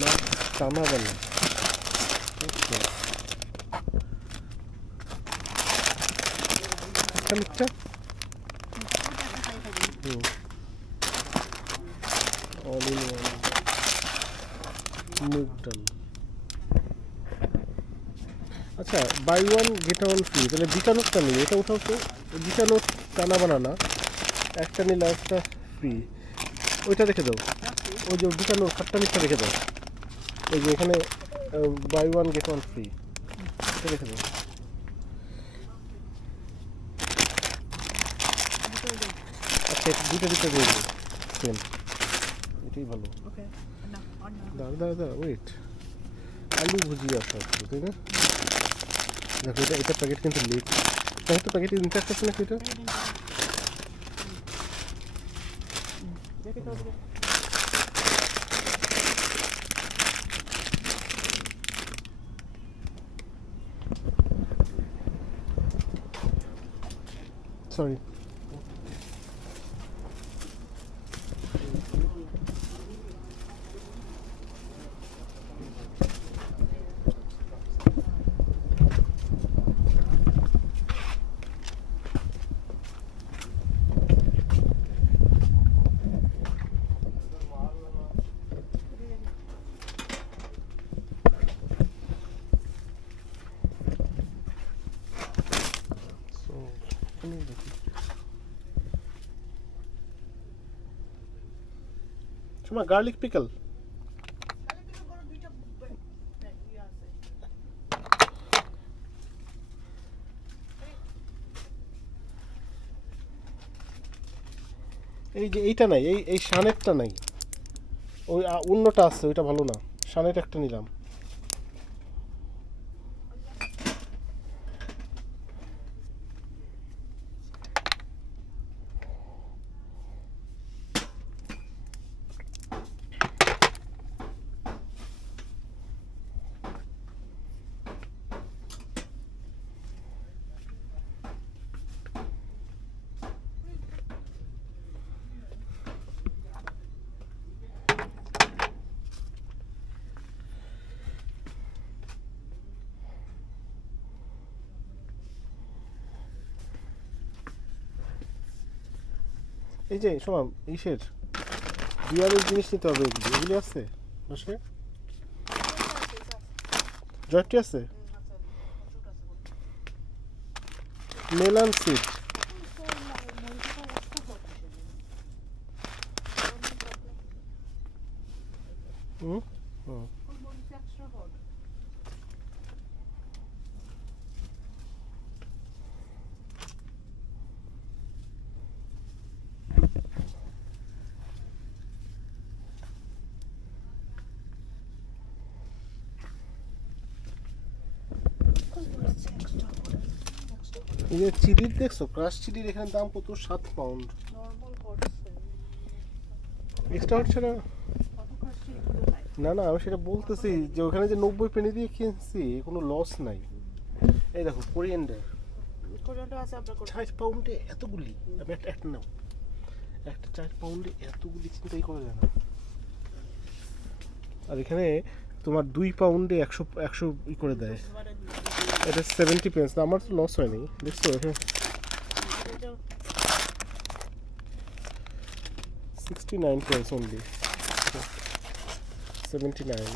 না টানা বানা। খানিকটা অল ইন ওয়ান মুগ ডাল। আচ্ছা buy one get one free, তাহলে বিটা নোটটা নেই, এটা উঠাও তো। বিটা নোট টানা বানানা, একটা নিলে একটা ফ্রি, ওইটা রেখে দাও। ওই যে বিটা নোট খাটটা নিচটা রেখে দাও, ওই যে এখানে buy one get one free, এটা রেখে দাও। আচ্ছা দুটো দুটো দিয়ে দিও সেম, এটাই ভালো। দাঁড়া দাঁড়া দাঁড়া ওয়েট, আলু ভুজিয়া সব তাই না? দেখো এটা এটা প্যাকেট কিন্তু লেট, দেখো তো প্যাকেটে ইনট্যাক্ট আছে নাকি এটা? সরি তোমার গার্লিক পিকল এই যে এইটা নাই, এই শানেরটা নাই, ওই অন্যটা আছে ওইটা ভালো না, শানের একটা নিলাম। এই যে শোনো ইসের বিয়ারের জিনিস নিতে হবে, এগুলি এগুলি আছে বাসায়? জয়টি আছে, মেলান সিড, হুম হুম এই যে চিলির দেখছো, ক্রাশ চিলির এখানে দাম কত? 7 পাউন্ড। এক্সট্রা হচ্ছে না? না না আমি সেটা বলতেছি যে ওখানে যে 90 পেনি দিয়ে কিনছি কোনো লস নাই। এই দেখো কোরিয়ান্ডার 4 পাউন্ডে এতগুলি, আমি একটা নাও, একটা 4 পাউন্ডে এতগুলি চিন্তাই করা যায় না। আর এখানে তোমার 2 পাউন্ডে 100 ই করে দেয়, এটা 70 পেন্স, আমার তো লস হয়নি দেখছো এখানে 69 pence only, 79